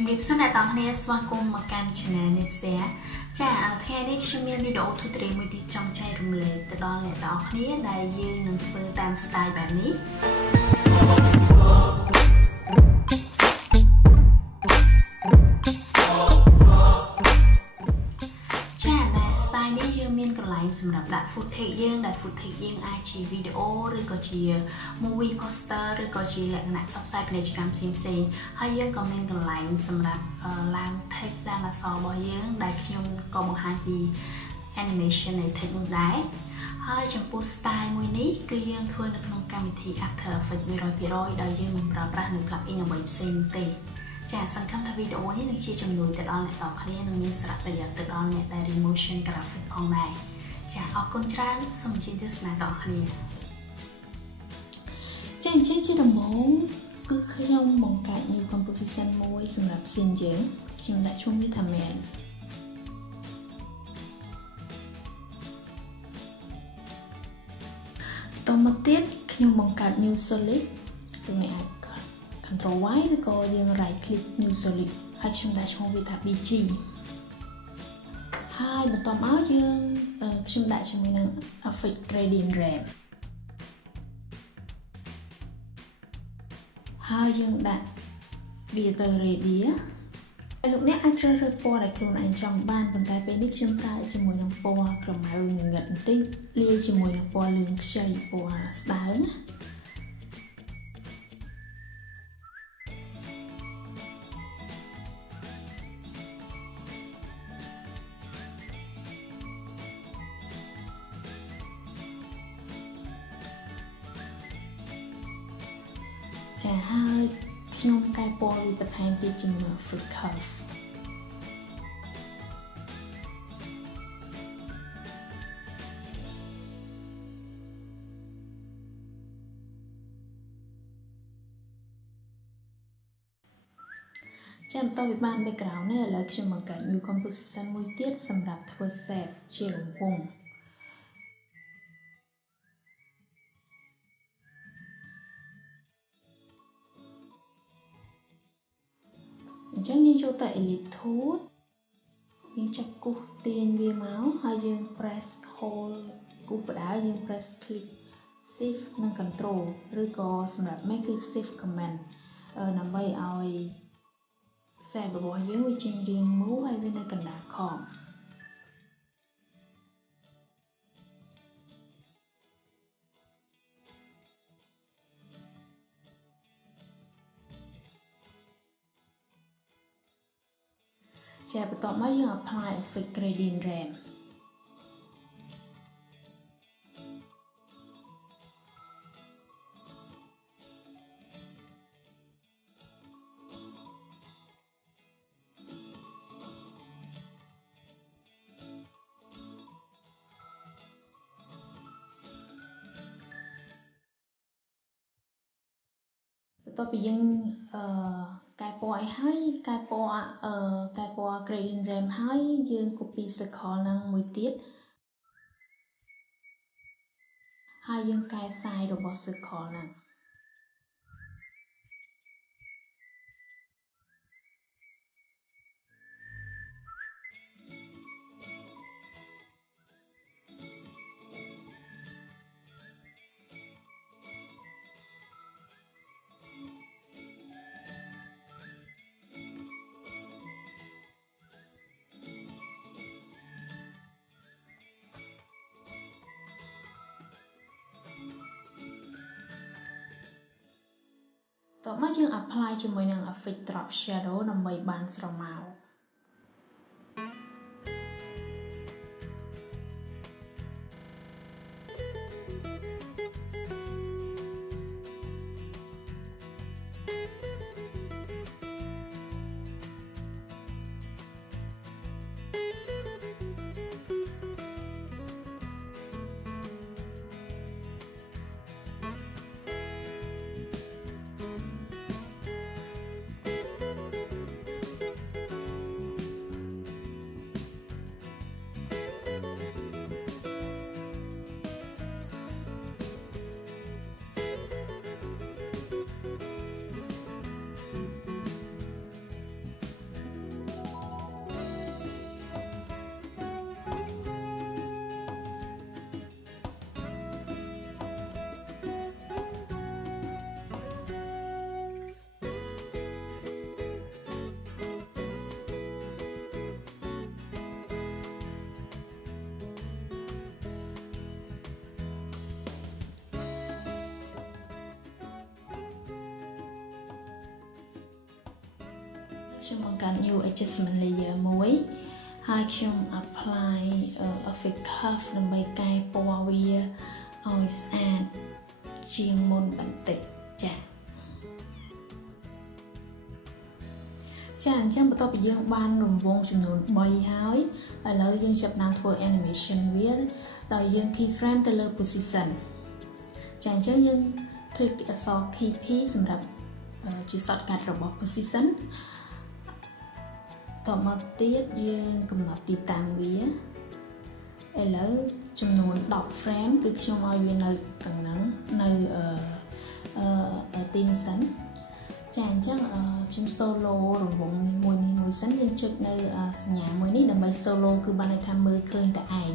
ជំរាបសួរអ្នកទាំងគ្នាស្វាគមន៍មកកាន់ Channel នេះចាថ្ងៃនេះខ្ញុំមានវីដេអូទូទៅមួយទៀតចង់ចែករំលែកទៅដល់អ្នកទាំងគ្នាដែលយើងនឹងធ្វើតាម style បែបនេះយើងមានកន្លែងសម្រាប់ដាក់ footage យើងដែល footage យើងអាចជាវីដេអូឬក៏ជា movie poster ឬក៏ជាលក្ខណៈផ្សព្វផ្សាយពាណិជ្ជកម្មផ្សេងៗហើយយើងក៏មានកន្លែងសម្រាប់ឡើង text ឡើងអក្សររបស់យើងដែលខ្ញុំក៏បង្ហាញពី animation នៃ text នោះដែរហើយចំពោះ style មួយនេះគឺយើងធ្វើនៅក្នុងកម្មវិធី After Effects 100%ដោយយើងមិនប្រើប្រាស់នៅ plugin អ្វីផ្សេងទេសង្ឃឹមថាវីដេអូនេះនឹងជាជំនួយទៅដល់អ្នកទាំងគ្នានិងមានសារៈប្រយោជន៍ទៅដល់អ្នកដែល motion graphic ផងដែរអរគុណច្រើនសូមអញ្ជើញទស្សនាទាំងគ្នាអញ្ចឹងជាដំបូងគឺខ្ញុំបង្កើត new composition មួយសម្រាប់ scene យើងខ្ញុំដាក់ឈ្មោះវាថា man តមកទៀតខ្ញុំបង្កើត new solid លោកអ្នកអាចControl Y ឬក៏យើង right click new solid ហើយខ្ញុំដាក់ឈ្មោះវាថា BG ហើយបន្ទាប់មកយើងខ្ញុំដាក់ជាមួយនឹង Effect Gradient Ramp ហើយយើងដាក់វាទៅ Radius ហើយលោកអ្នកអាចជ្រើសរើសពណ៌ដែលខ្លួនឯងចង់បានប៉ុន្តែពេលនេះខ្ញុំប្រើជាមួយនឹងពណ៌ក្រមៅងងឹតបន្តិចលាយជាមួយនឹងពណ៌លឿងខ្ចីពណ៌ស្ដើងហើយខ្ញុំកែពណ៌វាបន្ថែមទៀតជាមួយ Free Curve បន្ទាប់ពីបាន background នេះឥឡូវខ្ញុំបង្កើត new composition មួយទៀតសម្រាប់ធ្វើ shape ជារង្វង់អញ្ចឹងយើងចូលទៅ Elite Tool យើងចាប់គូសទាញវាមកហើយយើង press hold គូសបដាយើង press click shift និង control ឬក៏សម្រាប់ make គឺ shift command ដើម្បីឲ្យ shape របស់យើងវាចេញរាងមូលហើយវានៅកណ្ដាលខំបន្ទាប់មកយើង apply effect gradient ramp បន្ទាប់ពីយើងកែពណ៌ឲ្យហើយកែពណ៌ gradient ramp ហើយយើង copy circle ហ្នឹងមួយទៀតហើយយើងកែ size របស់ circle ហ្នឹងតោះមកយើង apply ជាមួយនឹង effect drop shadow ដើម្បីបានស្រមោល ខ្ញុំបង្កើត new adjustment layer មួយហើយខ្ញុំ apply effect curve ដើម្បីកែពណ៌វាឲ្យស្អាតជាងមុនបន្តិចចាអញ្ចឹងបន្ទាប់ពីយើងបានរង្វង់ចំនួន3ហើយឥឡូវយើងចាប់ផ្ដើមធ្វើ animation វាដោយយើង keyframe ទៅលើ position អញ្ចឹងយើង click អក្សរ key P សម្រាប់ជា shortcut របស់ position តមកទៀតយើងកំណត់ទីតាំងវាឥឡូវចំនួន10 frame គឺខ្ញុំឲ្យវានៅទាំងហ្នឹងនៅទីនេះសិនចាអញ្ចឹងខ្ញុំ solo រង្វង់នេះមួយសិនយើងចុចនៅសញ្ញាមួយនេះដើម្បី solo គឺបានន័យថាមើលឃើញតែឯង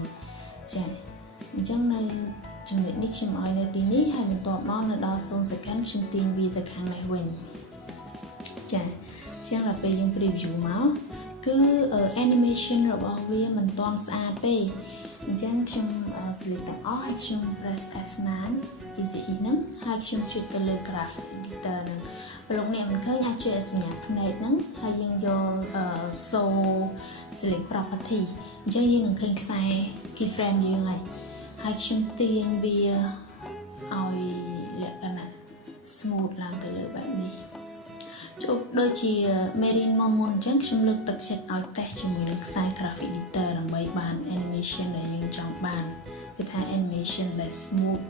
ចាអញ្ចឹងនៅចំណុចនេះខ្ញុំឲ្យនៅទីនេះហើយបន្ទាប់មកនៅដល់0 second ខ្ញុំទាញវាទៅខាងនេះវិញចាអញ្ចឹងដល់ពេលយើង preview មកគឺ animation របស់វាមិនទាន់ស្អាតទេអញ្ចឹងខ្ញុំ select ទាំងអស់ហើយខ្ញុំ press F9 easy ហ្នឹងហើយខ្ញុំចុចទៅលើ graphic editor ហ្នឹងបើលោកអ្នកមិនឃើញអាចចុចសញ្ញាភ្នែកហ្នឹងហើយយើងយក select property អញ្ចឹងយើងនឹងឃើញខ្សែ keyframe យើងហើយខ្ញុំទាញវាឲ្យលក្ខណៈ smooth ឡើងទៅលើបែបនេះចូលដូចជា Marine មុនអញ្ចឹងខ្ញុំលើកទឹកចិត្តឲ្យតេស្តជាមួយនឹងខ្សែ graphic editor ដើម្បីបាន animation ដែលយើងចង់បានគឺថា animation ដែល smooth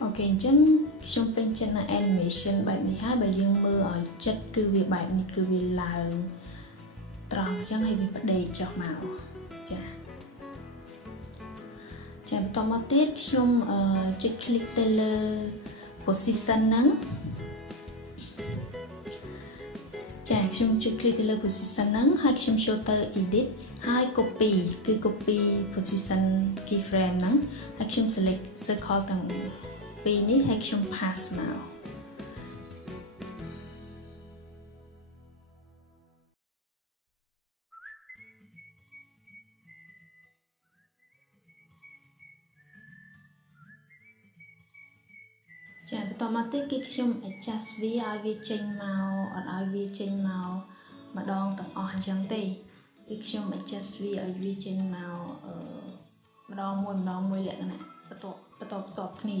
អូខេអញ្ចឹងខ្ញុំពេញចិត្តនឹង animation បែបនេះហើយបើយើងមើលឲ្យចិត្តគឺវាបែបនេះគឺវាឡើងត្រង់អញ្ចឹងហើយវាផ្ដេកចុះមកចាបន្តមកទៀតខ្ញុំចុច click ទៅលើ position ហ្នឹងចាខ្ញុំចុច click ទៅលើ position ហ្នឹងហើយខ្ញុំចូលទៅ edit ហើយ copy គឺ copy position keyframe ហ្នឹងហើយខ្ញុំ select circle ទាំងពីរនេះហើយខ្ញុំ pass មកចាបន្តមកទៀតគឺខ្ញុំ adjust វាឲ្យវាចេញមកអត់ឲ្យវាចេញមកម្ដងទាំងអស់អញ្ចឹងទេគឺខ្ញុំ adjust វាឲ្យវាចេញមកម្ដងមួយលក្ខណៈបន្ទាប់គ្នា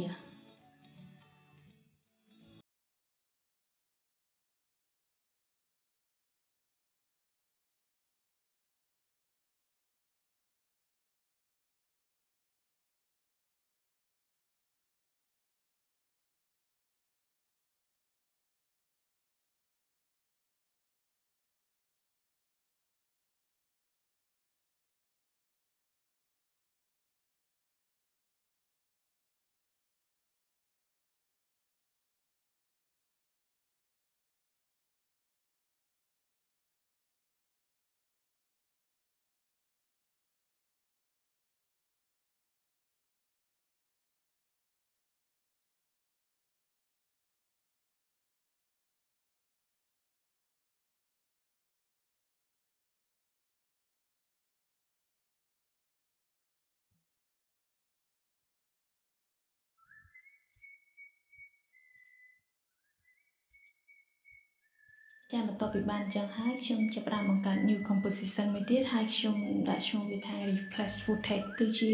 ចាបន្ទាប់ពីបានអញ្ចឹងហើយខ្ញុំចាប់ផ្ដើមបង្កើត new composition មួយទៀតហើយខ្ញុំដាក់ឈ្មោះវាថា replace footage គឺជា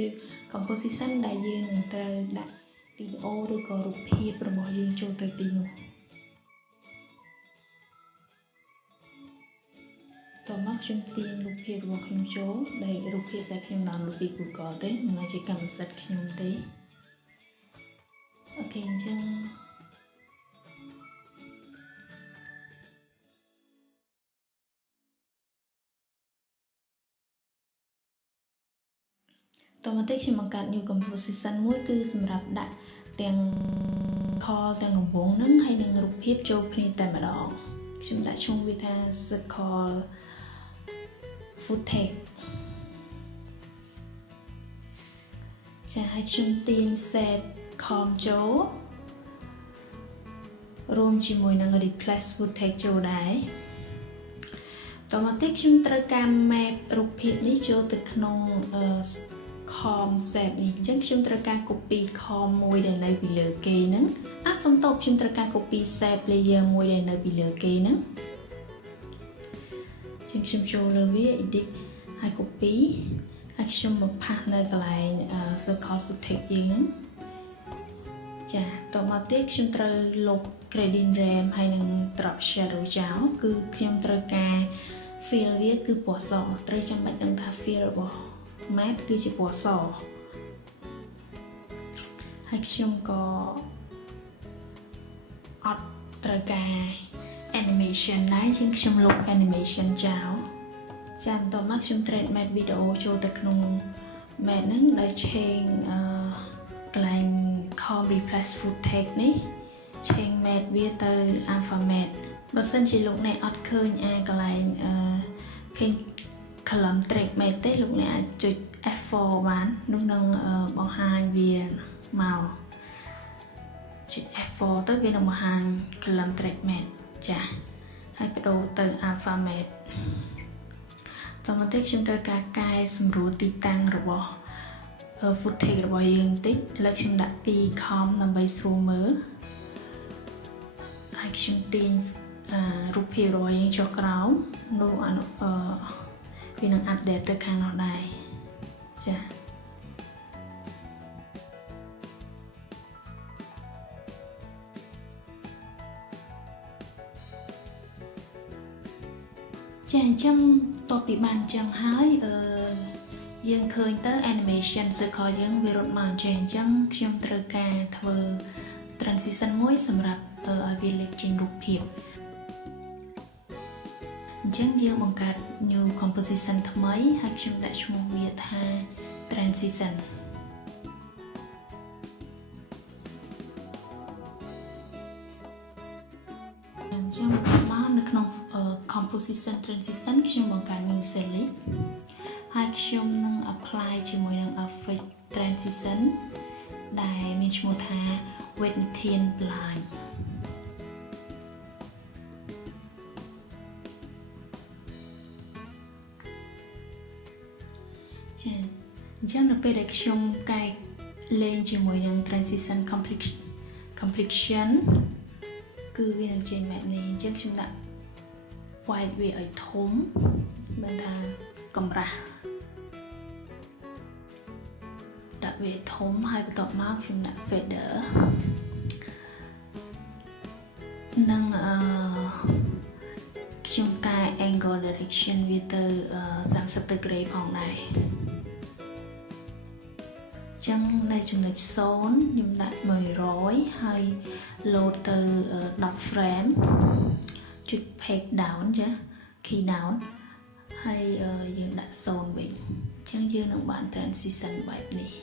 composition ដែលយើងនឹងត្រូវដាក់វីដេអូឬក៏រូបភាពរបស់យើងចូលទៅទីនោះតោះមកខ្ញុំទាញរូបភាពរបស់ខ្ញុំចូលដែលរូបភាពដែលខ្ញុំ download ពី Google ទេមិនមែនជាកម្មសិទ្ធិខ្ញុំទេអូខេអញ្ចឹងតមកទៀតខ្ញុំបង្កើត new composition មួយគឺសម្រាប់ដាក់ទាំង call ទាំងរង្វង់ហ្នឹងហើយនឹងរូបភាពចូលគ្នាតែម្ដងខ្ញុំដាក់ឈ្មោះវាថា circle footage ចាហើយខ្ញុំទាញ save com ចូលរួមជាមួយនឹង replace footage ចូលដែរត តមកទៀតខ្ញុំត្រូវការ map រូបភាពនេះចូលទៅក្នុង concept នេះអញ្ចឹងខ្ញុំត្រូវការ copy com មួយដែលនៅពីលើគេហ្នឹងសុំតបខ្ញុំត្រូវការ copy save layer មួយដែលនៅពីលើគេហ្នឹងអញ្ចឹងខ្ញុំចូលលើវា edit ហើយ copy ហើយខ្ញុំមកផាសនៅកន្លែង circle footage យើងហ្នឹងចាតមកទៀតខ្ញុំត្រូវលុប gradient ramp ហើយនឹង drop shadow ចោលគឺខ្ញុំត្រូវការ fill វាគឺពណ៌សត្រូវចាំបាច់ដឹងថា fill របស់ matte គឺជាពណ៌សហើយខ្ញុំក៏អត់ត្រូវការ animation ដែរជាងខ្ញុំលុប animation ចោលចាំតមកខ្ញុំ trade matte video ចូលទៅក្នុង matte ហ្នឹងដោយ change កន្លែង com replace footage នេះ change matte វាទៅ alpha matte បើសិនជាលោកអ្នកអត់ឃើញកន្លែងឃើញ column track matte ទេលោកអ្នកអាចចុច F4 បាននោះនឹងបង្ហាញវាមកចុច F4 ទៅវានឹងបង្ហាញ column track matte ចាហើយបដូរទៅ alpha matte តមកទៀតខ្ញុំត្រូវការកែសម្រួលទីតាំងរបស់ footage របស់យើងបន្តិចឥឡូវខ្ញុំដាក់ពី com ដើម្បីស្រួលមើលហើយខ្ញុំទាញរូបភាពរបស់យើងចុះក្រោមនោះវានឹង update ទៅខាងនោះដែរចាអញ្ចឹងតបពីបានអញ្ចឹងហើយយើងឃើញទៅ animation circle យើងវារត់មកអញ្ចឹងខ្ញុំត្រូវការធ្វើ transition មួយសម្រាប់ឲ្យវាលេចចេញរូបភាពអញ្ចឹងយើងបង្កើត new composition ថ្មីហើយខ្ញុំដាក់ឈ្មោះវាថា transition អញ្ចឹងមកនៅក្នុង composition transition ខ្ញុំបង្កើត new select ហើយខ្ញុំនឹង apply ជាមួយនឹង effect transition ដែលមានឈ្មោះថា Venetian blind ចាអញ្ចឹងនៅពេលដែលខ្ញុំកែលេងជាមួយនឹង transition completion គឺវានឹងចេញបែបនេះអញ្ចឹងខ្ញុំដាក់ white វាឲ្យធំមិនថាកម្រាស់ដាក់វាធំហើយបន្ទាប់មកខ្ញុំដាក់ feather និងខ្ញុំកែ angle direction វាទៅ30 degree ផងដែរចឹងនៅចំណុច0ខ្ញុំដាក់100ហើយ load ទៅ10 frame ចុច page down ចា key down ហើយយើងដាក់0វិញចឹងយើងនឹងបាន transition បែបនេះ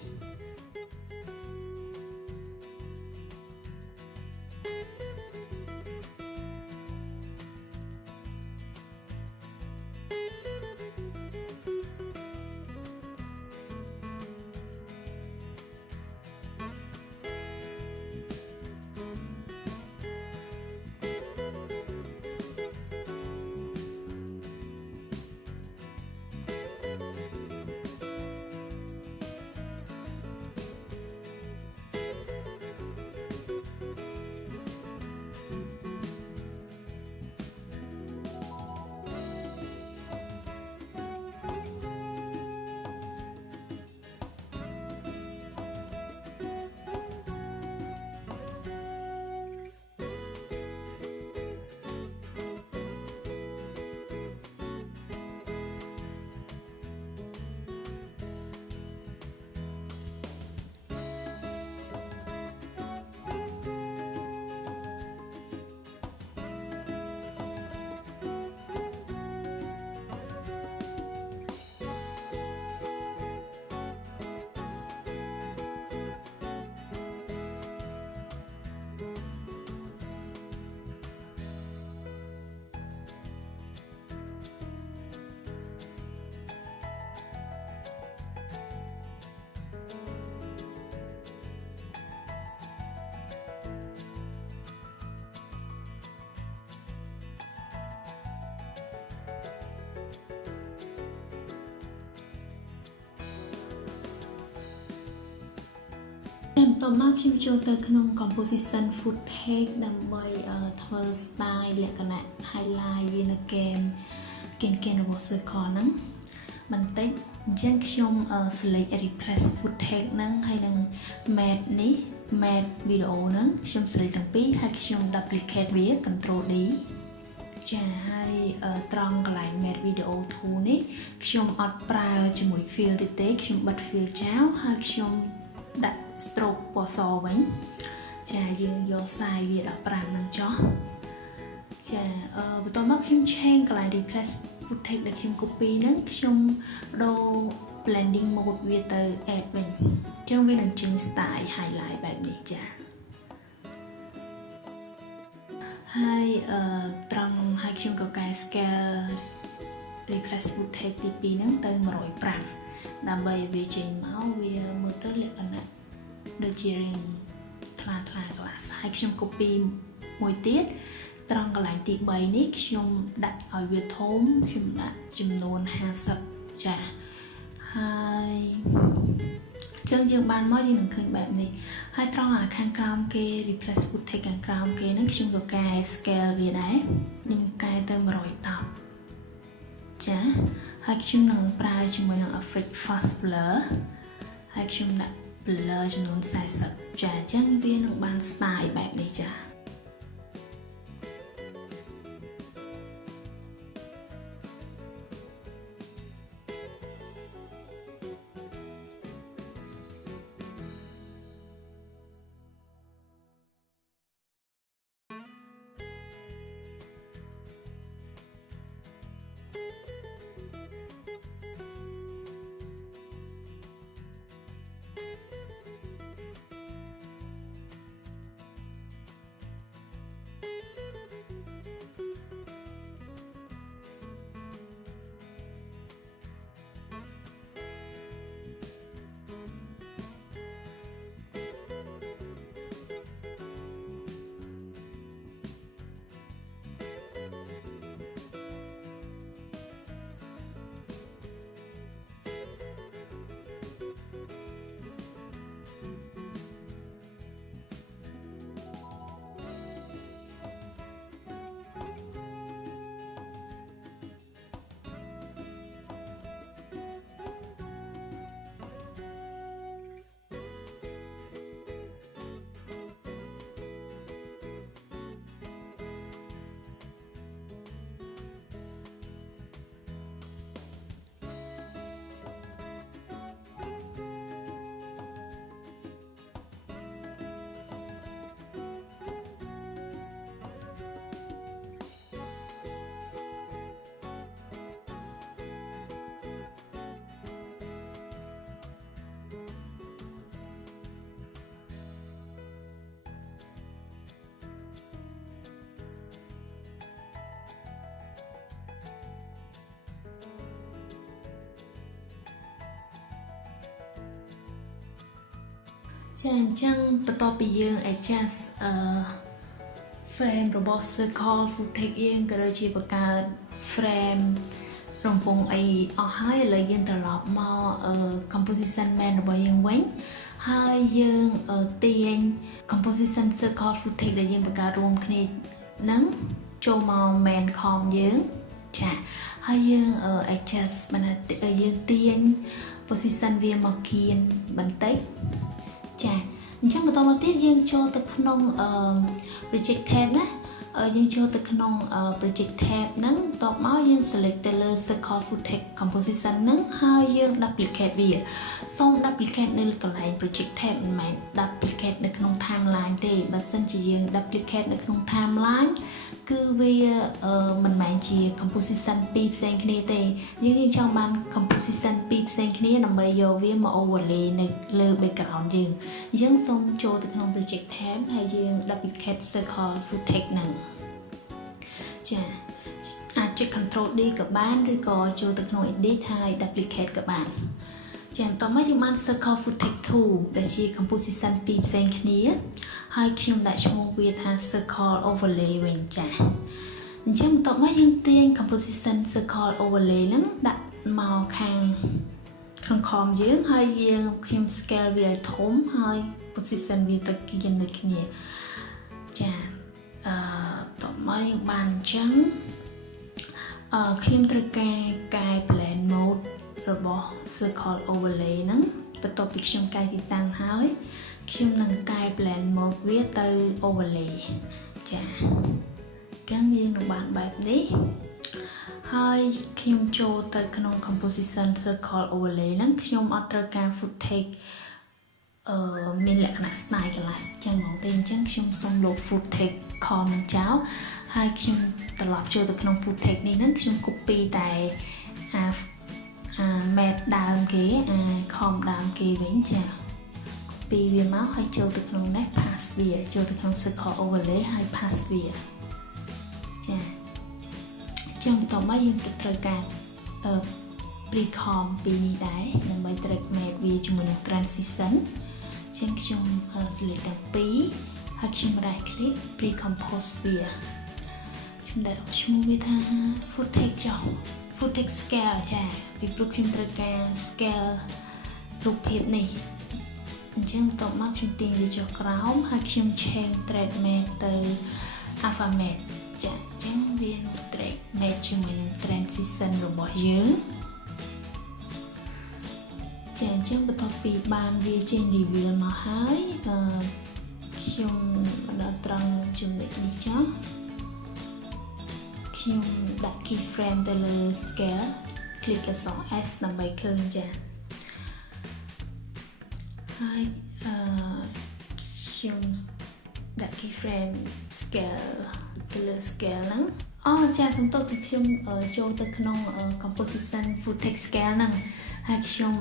តមកខ្ញុំចូលទៅក្នុង composition footage ដើម្បីធ្វើ style លក្ខណៈ highlight វានៅកេមរបស់ circle ហ្នឹងបន្តិចអញ្ចឹងខ្ញុំ select replace footage ហ្នឹងហើយនឹង made នេះ made video ហ្នឹងខ្ញុំ select ទាំងពីរហើយខ្ញុំ duplicate វា control D ចាហើយត្រង់កន្លែង made video tool នេះខ្ញុំអត់ប្រើជាមួយ fill ទេខ្ញុំបិទ fill ចោលហើយខ្ញុំដាក់ stroke ពណ៌សវិញចាយើងយក size វា15ហ្នឹងចុះចាបន្ទាប់មកខ្ញុំ change កន្លែង replace footage ដែលខ្ញុំ copy ហ្នឹងខ្ញុំដូរ blending mode វាទៅ add វិញអញ្ចឹងវានឹងចេញ style highlight បែបនេះចាហើយត្រង់ហើយខ្ញុំក៏កែ scale replace footage ទី2ហ្នឹងទៅ105ដើម្បីវាចេញមកវាមើលទៅលក្ខណៈដូចជារៀងថ្លាក្លាសហើយខ្ញុំ copy មួយទៀតត្រង់កន្លែងទី3នេះខ្ញុំដាក់ឲ្យវាធំខ្ញុំដាក់ចំនួន50ចាហើយចឹងយើងបានមកយើងនឹងឃើញបែបនេះហើយត្រង់ខាងក្រោមគេ replace footage ខាងក្រោមគេហ្នឹងខ្ញុំក៏កែ scale វាដែរខ្ញុំកែទៅ110ចាហើយខ្ញុំនឹងប្រើជាមួយនឹង effect fast blur ហើយខ្ញុំដាក់ blur ចំនួន40ចាអញ្ចឹងវានឹងបាន style បែបនេះចាចាអញ្ចឹងបន្ទាប់ពីយើង adjust frame របស់ circle footage យើងក៏ដូចជាបង្កើត frame រង្វង់អីអស់ហើយឥឡូវយើងត្រឡប់មក composition main របស់យើងវិញហើយយើងទាញ composition circle footage ដែលយើងបង្កើតរួមគ្នាហ្នឹងចូលមក main com យើងចាហើយយើង adjust យើងទាញ position វាមកគៀនបន្តិចចាអញ្ចឹងបន្តមកទៀតយើងចូលទៅក្នុងproject tab ណាយើងចូលទៅក្នុង project tab ហ្នឹងបន្ទាប់មកយើង select ទៅលើ circle footage composition ហ្នឹងហើយយើង duplicate វាសូម duplicate នៅកន្លែង project tab មិនមែន duplicate នៅក្នុង timeline ទេបើសិនជាយើង duplicate នៅក្នុង timeline គឺវាមិនមែនជា composition ពីរផ្សេងគ្នាទេយើងចង់បាន composition ពីរផ្សេងគ្នាដើម្បីយកវាមក overlay នៅលើ background យើងអញ្ចឹងសូមចូលទៅក្នុង project tab ហើយយើង duplicate circle footage ហ្នឹងចាអាចចុច control D ក៏បានឬក៏ចូលទៅក្នុង edit ហើយ duplicate ក៏បានចាបន្តមកយើងបាន circle footage 2ដែលជា composition ពីរផ្សេងគ្នាហើយខ្ញុំដាក់ឈ្មោះវាថា circle overlay វិញចាអញ្ចឹងបន្ទាប់មកយើងទាញ composition circle overlay ហ្នឹងដាក់មកខាង ក្នុង com យើងហើយយើងខ្ញុំ scale វាឲ្យធំហើយ position វាទៅគៀនដូចគ្នាចាតោះមកយើងបានអញ្ចឹងខ្ញុំត្រូវការកែ blend mode របស់ circle overlay ហ្នឹងបន្ទាប់ពីខ្ញុំកែទីតាំងហើយខ្ញុំនឹងកែ blend mode វាទៅ overlay ចាចាំយើងនឹងបានបែបនេះហើយខ្ញុំចូលទៅក្នុង composition circle overlay ហ្នឹងខ្ញុំអត់ត្រូវការ footage មានលក្ខណៈ style glass ចឹងហ្មងទេអញ្ចឹងខ្ញុំសូមលុប footage com នឹងចោលហើយខ្ញុំត្រឡប់ចូលទៅក្នុង footage នេះហ្នឹងខ្ញុំ copy តែmap ដើមគេcom ដើមគេវិញចា copy វាមកហើយចូលទៅក្នុងនេះ pass វាចូលទៅក្នុង circle overlay ហើយ pass វាចាចឹងបន្តមកយើងត្រូវការ pre-com ពីនេះដែរដើម្បី track map វាជាមួយនឹង transition ចឹងខ្ញុំ select ទាំងពីរហើយខ្ញុំ right click pre-compose វាខ្ញុំដាក់ឈ្មោះវាថា footage ចុះ footage scale ចាពីព្រោះខ្ញុំត្រូវការ scale រូបភាពនេះអញ្ចឹងបន្តមកខ្ញុំទាញវាចុះក្រោមហើយខ្ញុំ change track map ទៅ alpha map ចាអញ្ចឹងវា track map ជាមួយនឹង transition របស់យើងចាអញ្ចឹងបន្ទាប់ពីបានវាចេញ reveal មកហើយខ្ញុំបន្តត្រង់ចំណុចនេះចុះខ្ញុំដាក់ keyframe ទៅលើ scale click អក្សរ S ដើម្បីឃើញចាហើយខ្ញុំដាក់ keyframe scale ទៅលើ scale ហ្នឹងចាសំទោសពីខ្ញុំចូលទៅក្នុង composition footage scale ហ្នឹងហើយខ្ញុំ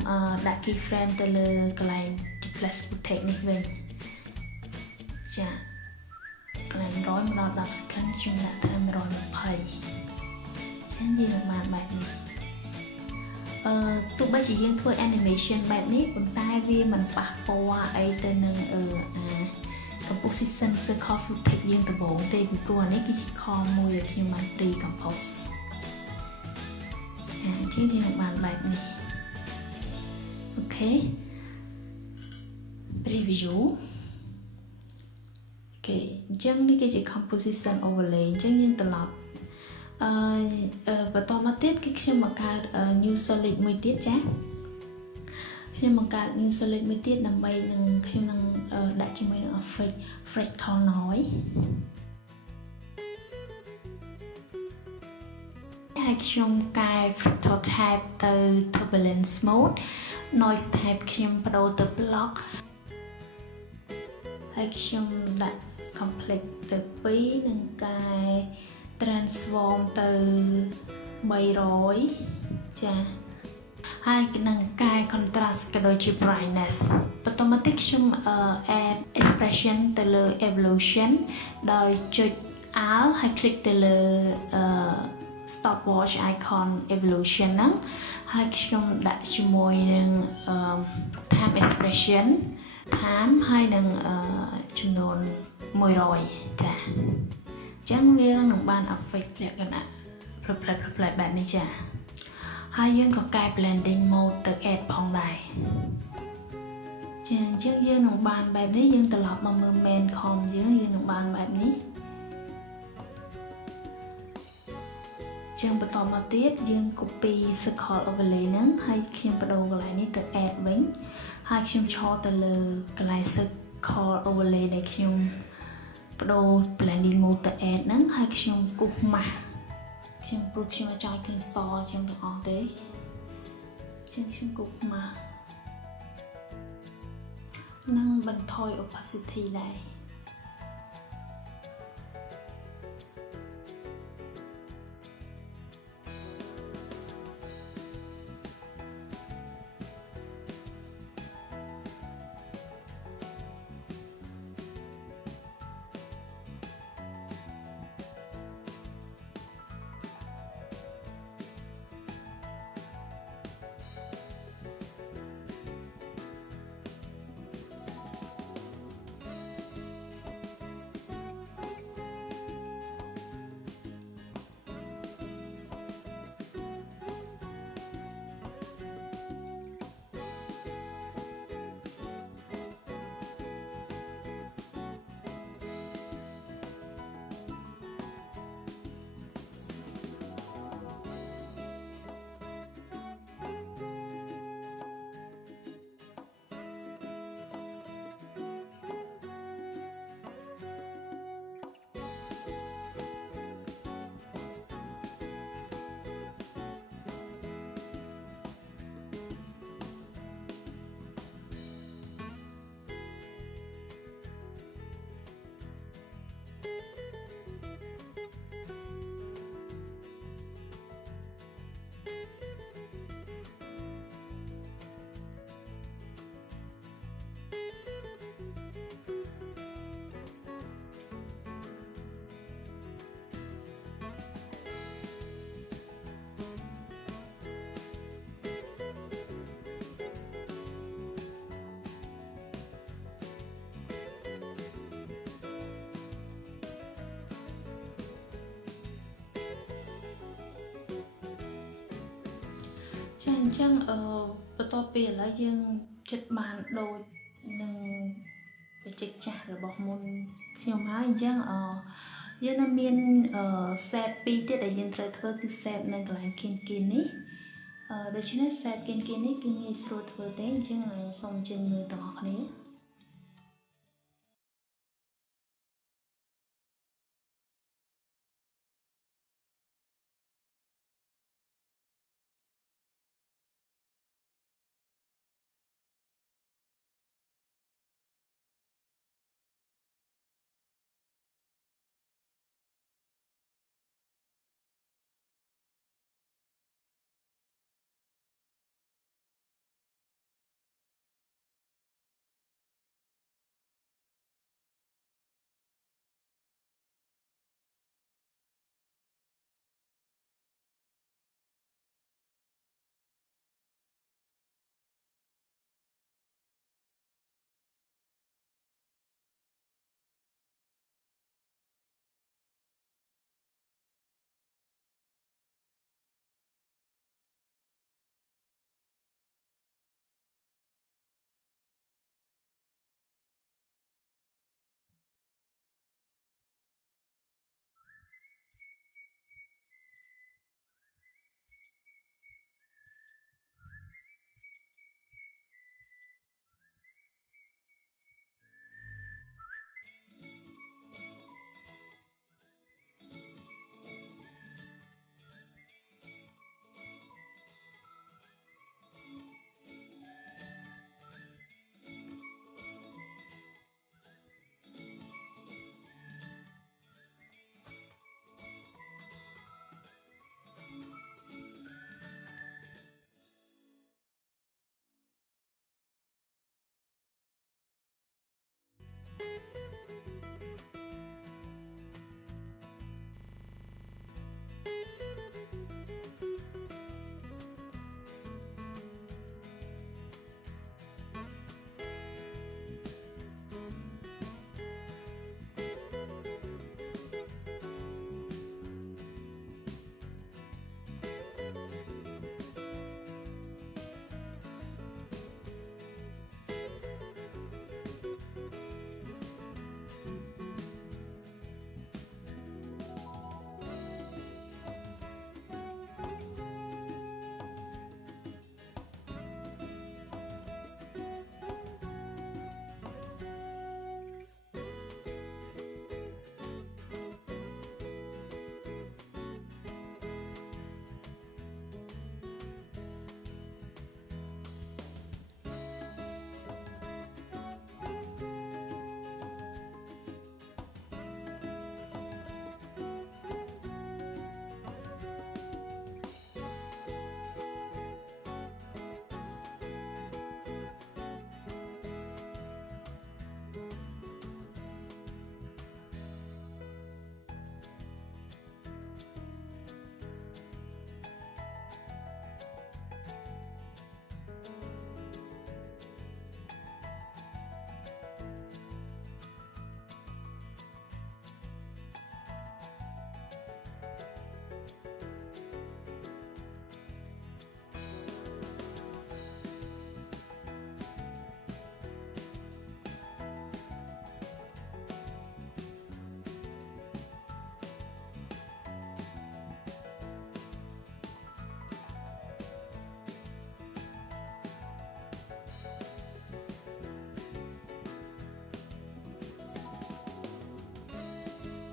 ដាក់ keyframe ទៅលើកន្លែង replace footage នេះវិញចាកន្លែង100មកដល់10 second ខ្ញុំដាក់ថា120ចឹងយើងបានបែបនេះទោះបីជាយើងធ្វើ animation បែបនេះប៉ុន្តែវាមិនប៉ះពាល់អីទៅនឹងcomposition circle footage យើងដំបូងទេពីព្រោះអានេះគឺជា com មួយដែលខ្ញុំបាន pre-compose ចាអញ្ចឹងយើងបានបែបនេះអូខេ preview អូខេអញ្ចឹងនេះគឺជា composition overlay អញ្ចឹងយើងត្រឡប់បន្តមកទៀតគឺខ្ញុំបង្កើត new solid មួយទៀតចាខ្ញុំបង្កើត new solid មួយទៀតដើម្បីនឹងខ្ញុំនឹងដាក់ជាមួយនឹង fractal noise ហើយខ្ញុំកែ fractal type ទៅ turbulence mode noise type ខ្ញុំបដូរទៅ block ហើយខ្ញុំដាក់ complex ទៅ2និងកែ transform ទៅ300ចាហើយនឹងកែ contrast ក៏ដូចជា brightness បន្តមកទៀតខ្ញុំ add expression ទៅលើ evolution ដោយចុច alt ហើយ click ទៅលើ stopwatch icon evolution ហ្នឹងហើយខ្ញុំដាក់ជាមួយនឹង time expression time ហើយនឹងចំនួន100ចាចឹងវានឹងបាន effect លក្ខណៈផ្លែបែបនេះចាហើយយើងក៏កែ blending mode ទៅ add ផងដែរចាអញ្ចឹងយើងនឹងបានបែបនេះយើងត្រឡប់មកមើល main com យើងនឹងបានបែបនេះចឹងបន្តមកទៀតយើង copy circle overlay ហ្នឹងហើយខ្ញុំបដូរកន្លែងនេះទៅ add វិញហើយខ្ញុំឆទៅលើកន្លែង circle overlay ដែលខ្ញុំបដូរ blending mode ទៅ add ហ្នឹងហើយខ្ញុំគូស mask ខ្ញុំព្រោះខ្ញុំអាចឃើញ store ចឹងទាំងអស់ទេខ្ញុំគូស mask នឹងបន្ថយ opacity ដែរ ចាអញ្ចឹងបន្ទាប់ពីឥឡូវយើងចិត្តបានដូចនឹងបច្ចេកចាស់របស់មុនខ្ញុំហើយអញ្ចឹងយើងនៅមានset 2ទៀតដែលយើងត្រូវធ្វើគឺ set នៅកន្លែងគៀននេះដូច្នេះ set គៀននេះគឺងាយស្រួលធ្វើទេអញ្ចឹងសូមអញ្ជើញមើលទាំងអស់គ្នា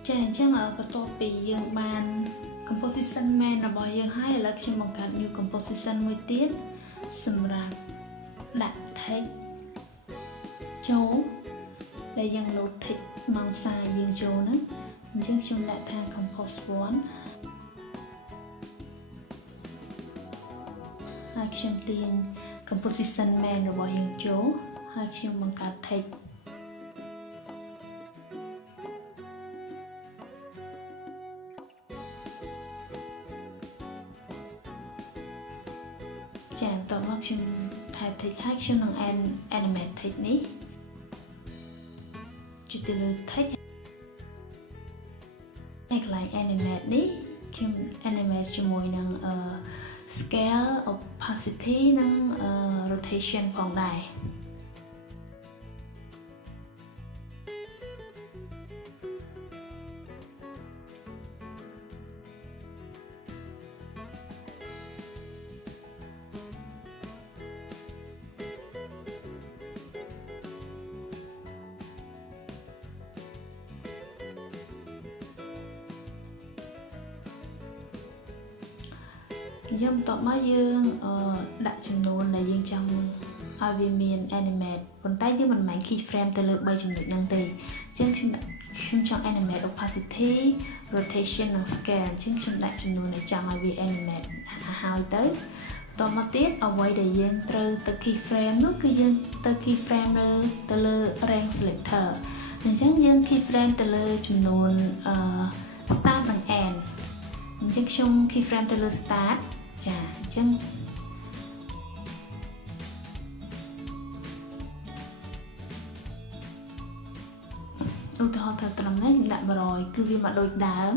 ចាអញ្ចឹងបន្ទាប់ពីយើងបាន composition main របស់យើងហើយឥឡូវខ្ញុំបង្កើត new composition មួយទៀតសម្រាប់ដាក់ text ចូលដែលយើង load text មកផ្សាយយើងចូលហ្នឹងអញ្ចឹងខ្ញុំដាក់ថា compose one ហើយខ្ញុំទាញ composition main របស់យើងចូលហើយខ្ញុំបង្កើត textចាបន្ទាប់មកខ្ញុំថែប text ហើយខ្ញុំនឹង animate text នេះចុចទៅលើ text នៅកន្លែង animate នេះខ្ញុំ animate ជាមួយនឹង scale opacity និង rotation ផងដែរ យើងបន្ទាប់មកយើងដាក់ចំនួនដែលយើងចង់ឲ្យវាមាន animate ប៉ុន្តែយើងមិនមែន keyframe ទៅលើ3ចំណុចហ្នឹងទេអញ្ចឹងខ្ញុំចង់ animate opacity rotation និង scale អញ្ចឹងខ្ញុំដាក់ចំនួនដែលចង់ឲ្យវា animate ហើយទៅបន្តមកទៀតអ្វីដែលយើងត្រូវទៅ keyframe នោះគឺយើងទៅ keyframe ទៅលើ range selector អញ្ចឹងយើង keyframe ទៅលើចំនួនstart និង end អញ្ចឹងខ្ញុំ keyframe ទៅលើ start ចាអញ្ចឹងឧទាហរណ៍ថាត្រឹមនេះខ្ញុំដាក់100គឺវាមកដូចដើម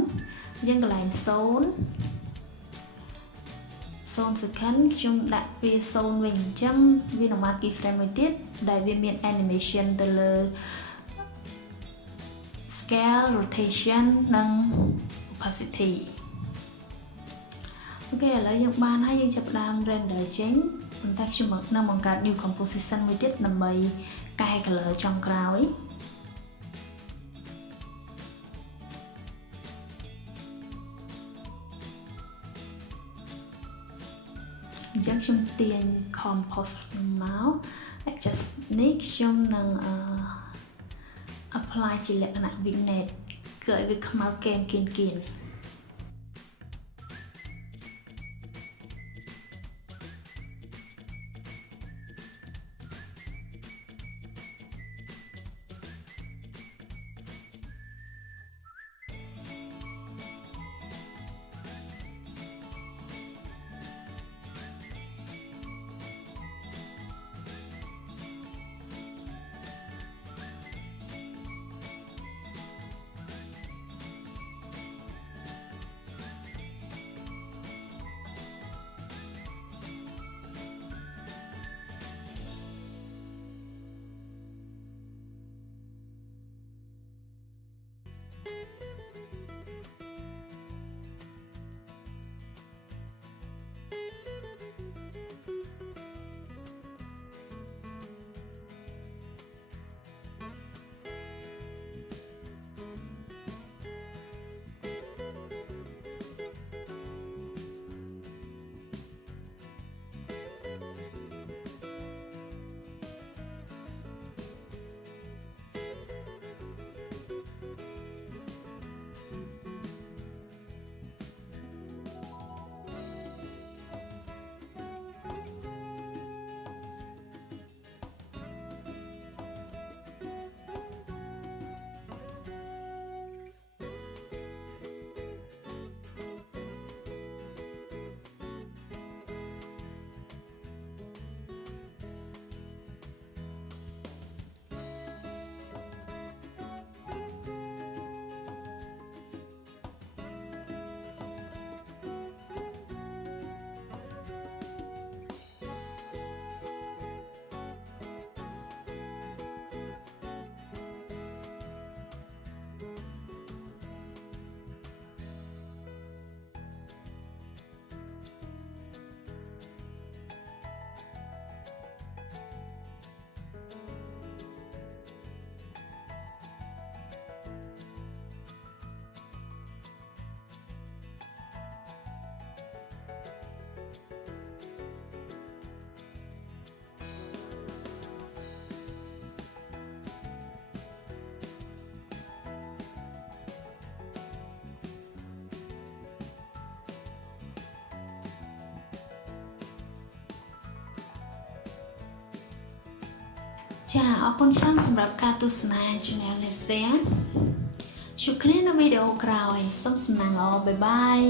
យើងកន្លែង0 second ខ្ញុំដាក់វា0វិញអញ្ចឹងវានឹងមក keyframe មួយទៀតដែលវាមាន animation ទៅលើ scale rotation និង opacity អូខេឥឡូវយើងបានហើយយើងចាប់ផ្ដើម render ចេញប៉ុន្តែខ្ញុំនឹងបង្កើត new composition មួយទៀតដើម្បីកែ color ចុងក្រោយអញ្ចឹងខ្ញុំទាញ compose មក adjust នេះខ្ញុំនឹងapply ជាលក្ខណៈ vignette គឺឲ្យវាខ្មៅកែមគៀនចាអរគុណច្រើនសម្រាប់ការទស្សនា Channel Lexia ជួបគ្នានៅវីដេអូក្រោយសូមសំណាងល្អបាយបាយ